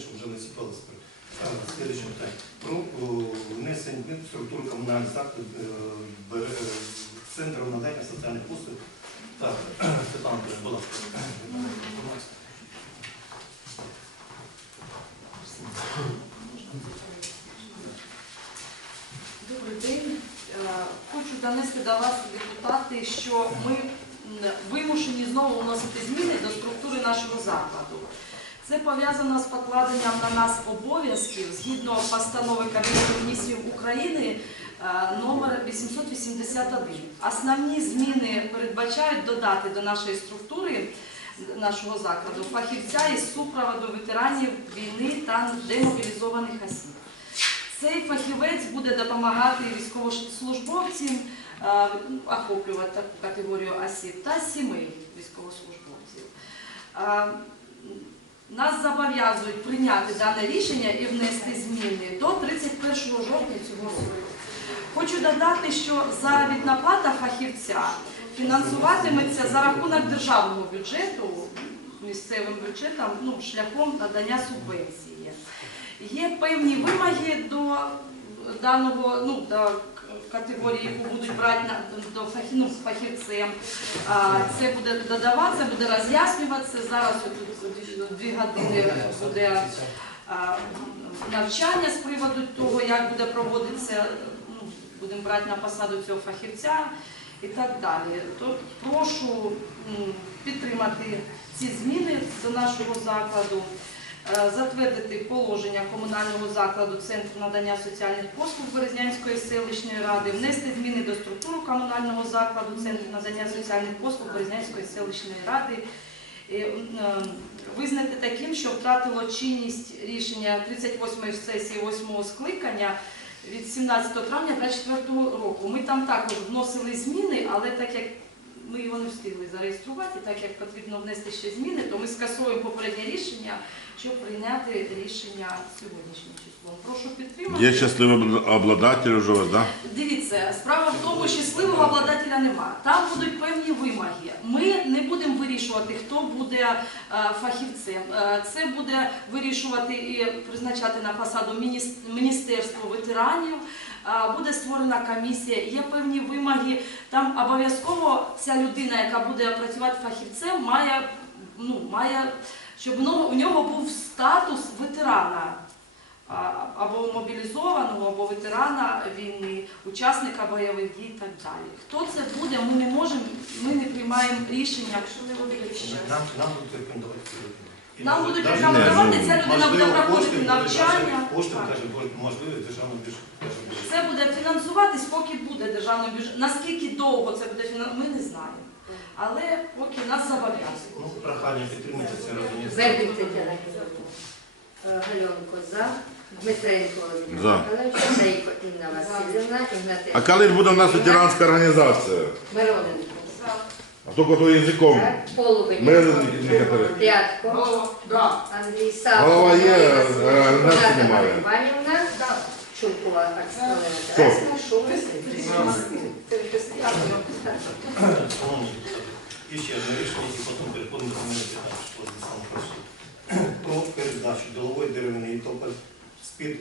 щоб вже сіпалося. Слідче питання. Про внесення структуру комунальних закладів е, бере- центру надання соціальних послуг. Так, Степан будь ласка. Добрий день. Е, Хочу донести до вас, депутати, що ми вимушені знову вносити зміни до структури нашого закладу. Це пов'язано з покладенням на нас обов'язків згідно постанови Кабінету міністрів України е, номер 881. Основні зміни передбачають додати до нашої структури нашого закладу фахівця із супроводу ветеранів війни та демобілізованих осіб. Цей фахівець буде допомагати військовослужбовцям е, охоплювати таку категорію осіб та сімей військовослужбовців. Нас зобов'язують прийняти дане рішення і внести зміни до 31 жовтня цього року. Хочу додати, що заробітна плата фахівця фінансуватиметься за рахунок державного бюджету, місцевим бюджетом, ну, шляхом надання субвенції. Є певні вимоги до даного, ну, до категорії, яку будуть брати на, до ну, з фахівцем. Це буде додаватися, буде роз'яснюватися. Зараз от дві години буде навчання з приводу того, як буде проводитися, ну, будемо брати на посаду цього фахівця і так далі. То прошу підтримати ці зміни до нашого закладу. Е, Затвердити положення комунального закладу Центру надання соціальних послуг Березнянської селищної ради, внести зміни до структури комунального закладу Центру надання соціальних послуг Березнянської селищної ради, е, визнати таким, що втратило чинність рішення 38-ї сесії 8-го скликання від 17 травня 2024 року. Ми там також вносили зміни, але так як ми його не встигли зареєструвати, так як потрібно внести ще зміни, то ми скасуємо попереднє рішення, щоб прийняти рішення сьогоднішнім числом. Прошу підтримати. Є щасливий обладатель уже вас, да? Дивіться, справа в тому, що щасливого обладателя нема. Там будуть певні вимоги. Ми не будемо вирішувати, хто буде е, фахівцем. Е, Це буде вирішувати і призначати на посаду Міністерство ветеранів. Е, Буде створена комісія, є певні вимоги. Там обов'язково ця людина, яка буде працювати фахівцем, має, ну, має щоб у нього був статус ветерана або мобілізованого, або ветерана війни, учасника бойових дій і так далі. Хто це буде, ми не можемо, ми не приймаємо рішення, якщо не буде Нам, нам Нам будуть навіть- рекомендувати, ця людина буде Можливо, проходити навчання. Кошти, каже, будуть можливі державний бюджет. Це буде фінансуватись, поки буде державний бюджет. Наскільки довго це буде фінансуватись, ми не знаємо. Але поки нас зобов'язують. Ну, прохання підтримати це розумієте. Бердик Тетяна Гальонко за. Дмитренко За. Михайлович, Інна Васильівна, Ігнатенко. А коли ж буде у нас ветеранська організація? Мироненко. А тільки то язиком. Полубень. Мироненко Ігнатенко. Рядко. Андрій Савко. Голова є, а нас Олена немає. Іванівна. Чулкова Оксана Хто? Тарасівна, Шумець. Шановні депутати, і ще одне рішення, і потім переходимо до мене питання, що сам просив. Про передачу долової деревини і топа з-під